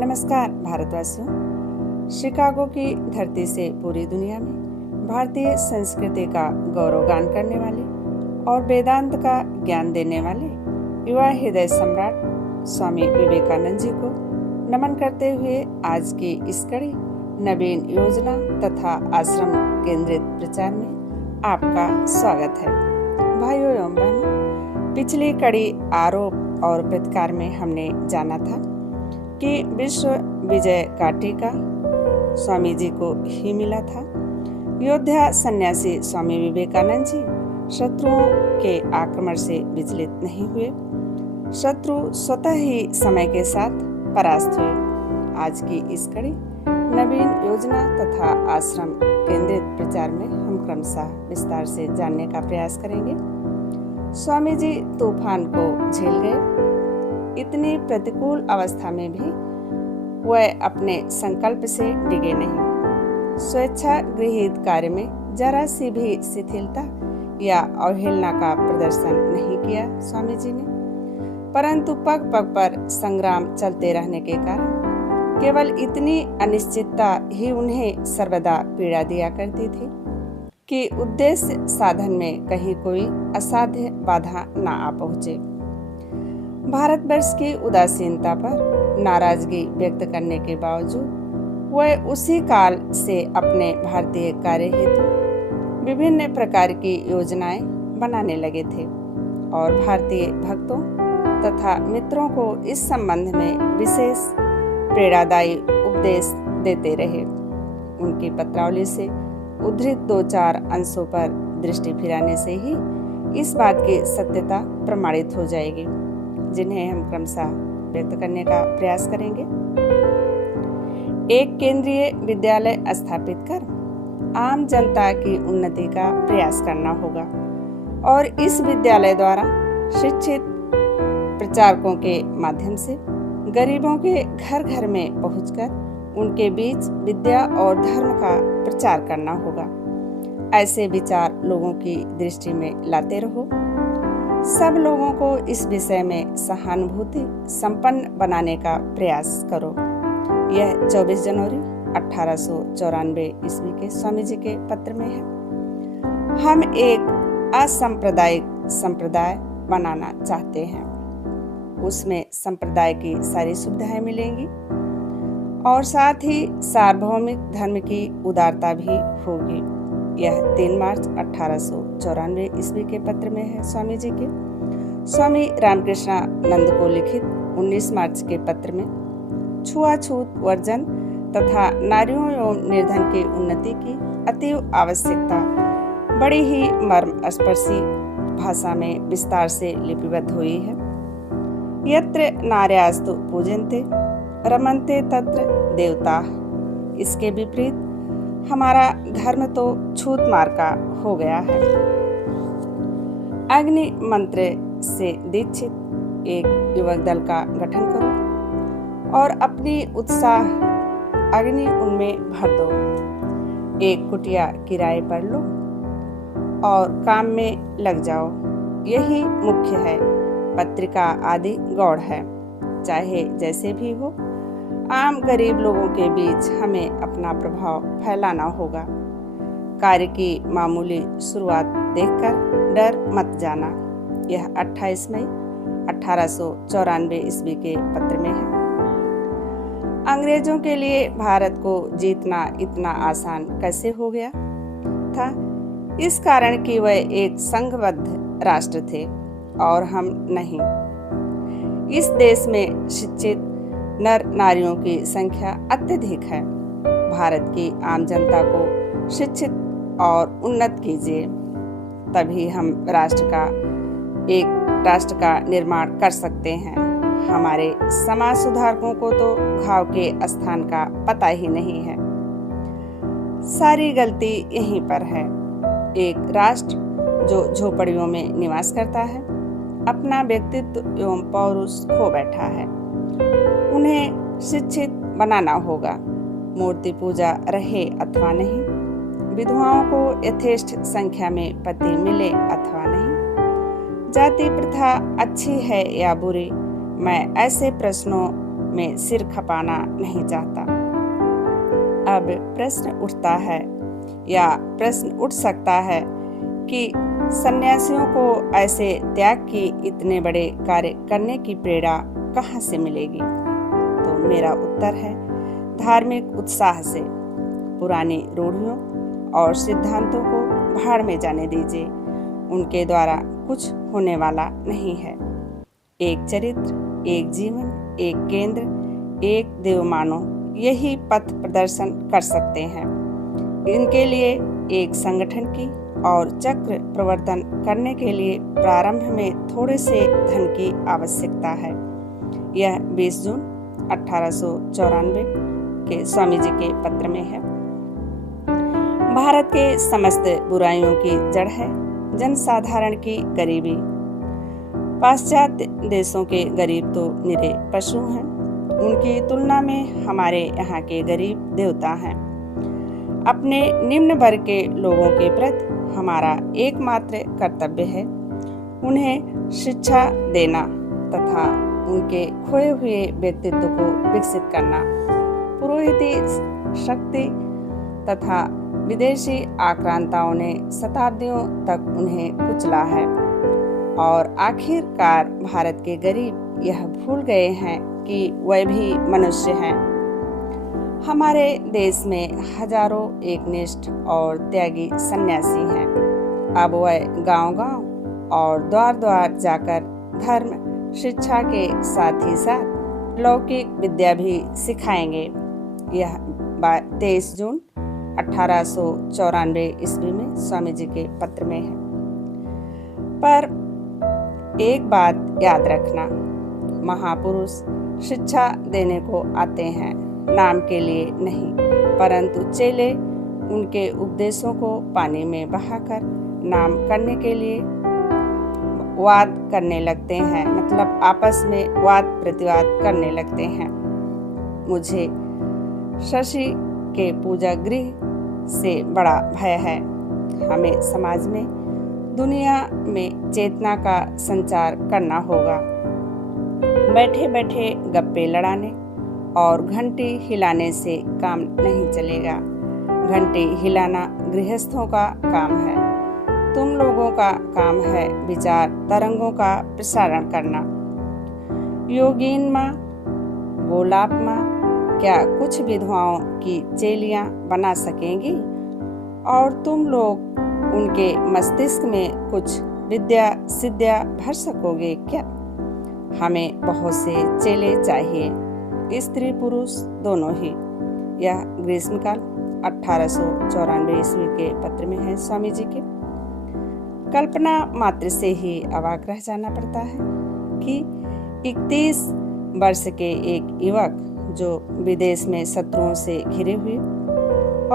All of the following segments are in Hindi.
नमस्कार भारतवासियों। शिकागो की धरती से पूरी दुनिया में भारतीय संस्कृति का गौरवगान करने वाले और वेदांत का ज्ञान देने वाले युवा हृदय सम्राट स्वामी विवेकानंद जी को नमन करते हुए आज की इस कड़ी नवीन योजना तथा आश्रम केंद्रित प्रचार में आपका स्वागत है। भाइयों एवं बहनों, पिछली कड़ी आरोप और प्रतिकार में हमने जाना था कि विश्व विजय का टीका स्वामी जी को ही मिला था। योद्धा सन्यासी स्वामी विवेकानंद जी शत्रुओं के आक्रमण से विचलित नहीं हुए। शत्रु स्वतः ही समय के साथ परास्त हुए। आज की इस कड़ी नवीन योजना तथा आश्रम केंद्रित प्रचार में हम क्रमशः विस्तार से जानने का प्रयास करेंगे। स्वामी जी तूफान को झेल गए। इतनी प्रतिकूल अवस्था में भी वह अपने संकल्प से डिगे नहीं। स्वेच्छा गृहीत कार्य में जरा सी भी शिथिलता या अवहेलना का प्रदर्शन नहीं किया स्वामी जी ने, परंतु पग पग पर संग्राम चलते रहने के कारण केवल इतनी अनिश्चितता ही उन्हें सर्वदा पीड़ा दिया करती थी कि उद्देश्य साधन में कहीं कोई असाध्य बाधा न आ पहुंचे। भारतवर्ष की उदासीनता पर नाराजगी व्यक्त करने के बावजूद वह उसी काल से अपने भारतीय कार्य हेतु विभिन्न प्रकार की योजनाएं बनाने लगे थे और भारतीय भक्तों तथा मित्रों को इस संबंध में विशेष प्रेरणादायी उपदेश देते रहे। उनकी पत्रावली से उद्धृत 2-4 अंशों पर दृष्टि फिराने से ही इस बात की सत्यता प्रमाणित हो जाएगी, जिन्हें हम क्रमशः व्यक्त करने का प्रयास करेंगे। एक केंद्रीय विद्यालय स्थापित कर आम जनता की उन्नति का प्रयास करना होगा और इस विद्यालय द्वारा शिक्षित प्रचारकों के माध्यम से गरीबों के घर घर में पहुंचकर उनके बीच विद्या और धर्म का प्रचार करना होगा। ऐसे विचार लोगों की दृष्टि में लाते रहो। सब लोगों को इस विषय में सहानुभूति संपन्न बनाने का प्रयास करो। यह 24 जनवरी 1894 ईस्वी के स्वामी जी के पत्र में है। हम एक असांप्रदायिक संप्रदाय बनाना चाहते हैं। उसमें संप्रदाय की सारी सुविधाएं मिलेंगी और साथ ही सार्वभौमिक धर्म की उदारता भी होगी। यह 3 मार्च 1894 ईस्वी के पत्र में है स्वामी जी के। स्वामी रामकृष्णानंद को लिखित 19 मार्च के पत्र में छुआछूत वर्जन तथा नारियों एवं निर्धन की उन्नति की अतीव आवश्यकता बड़ी ही मर्मस्पर्शी भाषा में विस्तार से लिपिबद्ध हुई है। यत्र नार्यास्तु पूजन्ते रमन्ते तत्र देवताः। इसके विपरीत हमारा धर्म तो छूत मार का हो गया है। अग्नि मंत्र से दीक्षित एक युवक दल का गठन करो और अपनी उत्साह अग्नि उनमें भर दो। एक कुटिया किराए पर लो और काम में लग जाओ। यही मुख्य है। पत्रिका आदि गौड़ है। चाहे जैसे भी हो, आम गरीब लोगों के बीच हमें अपना प्रभाव फैलाना होगा। कार्य की मामूली शुरुआत देखकर डर मत जाना। यह 28 मई 1894 ईस्वी के पत्र में है। अंग्रेजों के लिए भारत को जीतना इतना आसान कैसे हो गया था? इस कारण कि वह एक संघबद्ध राष्ट्र थे और हम नहीं। इस देश में शिक्षित नर नारियों की संख्या अत्यधिक है। भारत की आम जनता को शिक्षित और उन्नत कीजिए, तभी हम एक राष्ट्र का निर्माण कर सकते हैं। हमारे समाज सुधारकों को तो घाव के स्थान का पता ही नहीं है। सारी गलती यहीं पर है। एक राष्ट्र जो झोपड़ियों में निवास करता है, अपना व्यक्तित्व एवं पौरुष खो बैठा है। उन्हें शिक्षित बनाना होगा। मूर्ति पूजा रहे अथवा नहीं, विधवाओं को यथेष्ट संख्या में पति मिले अथवा नहीं, जाति प्रथा अच्छी है या बुरी, मैं ऐसे प्रश्नों में सिर खपाना नहीं चाहता। अब प्रश्न उठता है या प्रश्न उठ सकता है कि सन्यासियों को ऐसे त्याग की इतने बड़े कार्य करने की प्रेरणा कहाँ से मिलेगी? तो मेरा उत्तर है धार्मिक उत्साह से। पुरानी रूढ़ियों और सिद्धांतों को भाड़ में जाने दीजिए, उनके द्वारा कुछ होने वाला नहीं है। एक चरित्र, एक जीवन, एक केंद्र, एक देव मानो, यही पथ प्रदर्शन कर सकते हैं। इनके लिए एक संगठन की और चक्र प्रवर्तन करने के लिए प्रारंभ में थोड़े से धन की आवश्यकता है। यह 20 जून 1894 के स्वामी जी के पत्र में है। भारत के समस्त बुराइयों की जड़ है जनसाधारण की गरीबी। पाश्चात्य देशों के गरीब तो निरे पशु हैं, उनकी तुलना में हमारे यहाँ के गरीब देवता हैं। अपने निम्न वर्ग के लोगों के प्रति हमारा एकमात्र कर्तव्य है उन्हें शिक्षा देना तथा उनके खोए हुए व्यक्तित्व को विकसित करना। पुरोहिती शक्ति तथा विदेशी आक्रांताओं ने शताब्दियों तक उन्हें कुचला है और आखिरकार भारत के गरीब यह भूल गए हैं कि वह भी मनुष्य हैं। हमारे देश में हजारों एकनिष्ठ और त्यागी सन्यासी हैं। अब वह गांव-गांव और द्वार-द्वार जाकर धर्म शिक्षा के साथ ही साथ लौकिक विद्या भी सिखाएंगे। यह 23 जून 1894 ईस्वी में स्वामी जी के पत्र में है। पर एक बात याद रखना, महापुरुष शिक्षा देने को आते हैं, नाम के लिए नहीं, परंतु चेले उनके उपदेशों को पानी में बहाकर नाम करने के लिए वाद करने लगते हैं, मतलब आपस में वाद प्रतिवाद करने लगते हैं। मुझे शशि के पूजा गृह से बड़ा भय है। हमें समाज में, दुनिया में चेतना का संचार करना होगा। बैठे बैठे गप्पे लड़ाने और घंटी हिलाने से काम नहीं चलेगा। घंटी हिलाना गृहस्थों का काम है। तुम लोगों का काम है विचार तरंगों का प्रसारण करना। योगीन माँ, गोलाप माँ क्या कुछ विधवाओं की चेलियां बना सकेंगी? और तुम लोग उनके मस्तिष्क में कुछ विद्या सिद्धिया भर सकोगे क्या? हमें बहुत से चेले चाहिए, स्त्री पुरुष दोनों ही। यह ग्रीष्मकाल 1894 ईस्वी के पत्र में है स्वामी जी के। कल्पना मात्र से ही अवाक रह जाना पड़ता है कि 31 वर्ष के एक युवक जो विदेश में शत्रुओं से घिरे हुए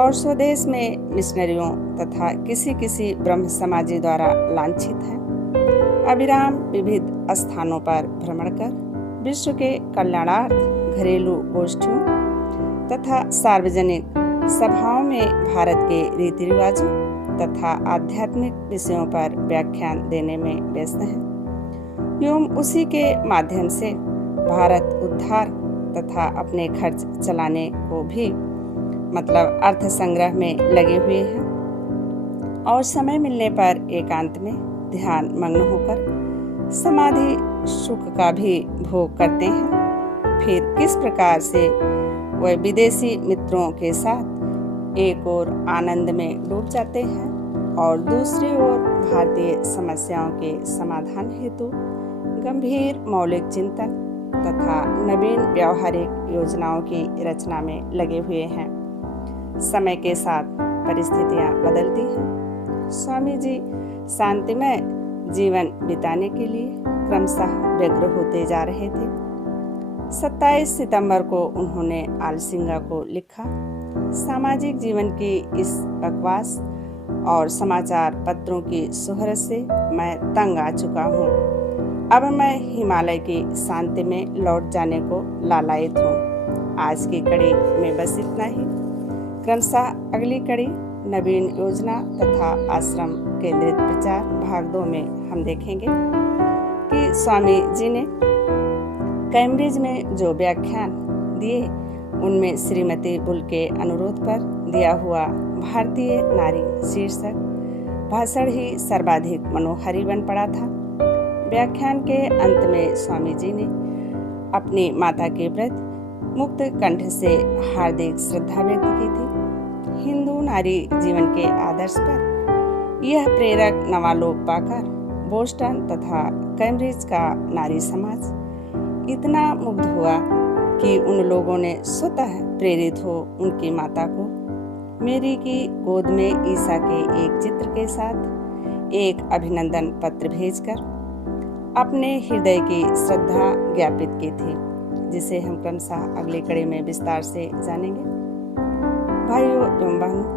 और स्वदेश में मिशनरियों तथा किसी किसी ब्रह्म समाजी द्वारा लांछित है, अविराम विविध स्थानों पर भ्रमण कर विश्व के कल्याणार्थ घरेलू गोष्ठियों तथा सार्वजनिक सभाओं में भारत के रीति रिवाजों तथा आध्यात्मिक विषयों पर व्याख्यान देने में व्यस्त हैं। एवं उसी के माध्यम से भारत उद्धार तथा अपने खर्च चलाने को भी, मतलब अर्थ संग्रह में लगे हुए हैं और समय मिलने पर एकांत में ध्यान मग्न होकर समाधि सुख का भी भोग करते हैं। फिर किस प्रकार से वह विदेशी मित्रों के साथ एक ओर आनंद में डूब जाते हैं और दूसरी ओर भारतीय समस्याओं के समाधान हेतु गंभीर मौलिक चिंतन तथा नवीन व्यावहारिक योजनाओं की रचना में लगे हुए हैं। समय के साथ परिस्थितियां बदलती हैं। स्वामी जी शांतिमय जीवन बिताने के लिए क्रमशः व्यग्र होते जा रहे थे। 27 सितंबर को उन्होंने आलसिंगा को लिखा, सामाजिक जीवन की इस बकवास और समाचार पत्रों की शोहरत से मैं तंग आ चुका हूँ। अब मैं हिमालय की शांति में लौट जाने को लालायित हूँ। आज की कड़ी में बस इतना ही। क्रमशः अगली कड़ी नवीन योजना तथा आश्रम केंद्रित प्रचार भाग 2 में हम देखेंगे कि स्वामी जी ने कैम्ब्रिज में जो व्याख्यान दिए उनमें श्रीमती बुल के अनुरोध पर दिया हुआ भारतीय नारी शीर्षक भाषण ही सर्वाधिक मनोहारी बन पड़ा था। व्याख्यान के अंत में स्वामी जी ने अपनी माता के प्रति मुक्त कंठ से हार्दिक श्रद्धा व्यक्त की थी। हिंदू नारी जीवन के आदर्श पर यह प्रेरक नवालोक पाकर बोस्टन तथा कैम्ब्रिज का नारी समाज इतना मुग्ध हुआ कि उन लोगों ने स्वतः प्रेरित हो उनकी माता को मेरी की गोद में ईसा के एक चित्र के साथ एक अभिनंदन पत्र भेजकर अपने हृदय की श्रद्धा ज्ञापित की थी, जिसे हम क्रमशः अगले कड़ी में विस्तार से जानेंगे। भाइयों एवं बहनों,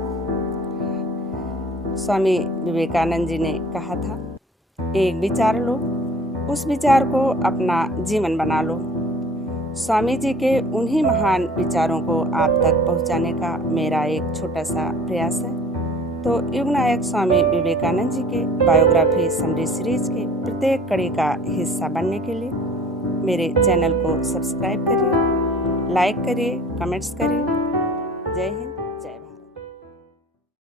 स्वामी विवेकानंद जी ने कहा था, एक विचार लो, उस विचार को अपना जीवन बना लो। स्वामी जी के उन्हीं महान विचारों को आप तक पहुंचाने का मेरा एक छोटा सा प्रयास है। तो युगनायक स्वामी विवेकानंद जी के बायोग्राफी समरी सीरीज के प्रत्येक कड़ी का हिस्सा बनने के लिए मेरे चैनल को सब्सक्राइब करिए, लाइक करिए, कमेंट्स करिए। जय हिंद।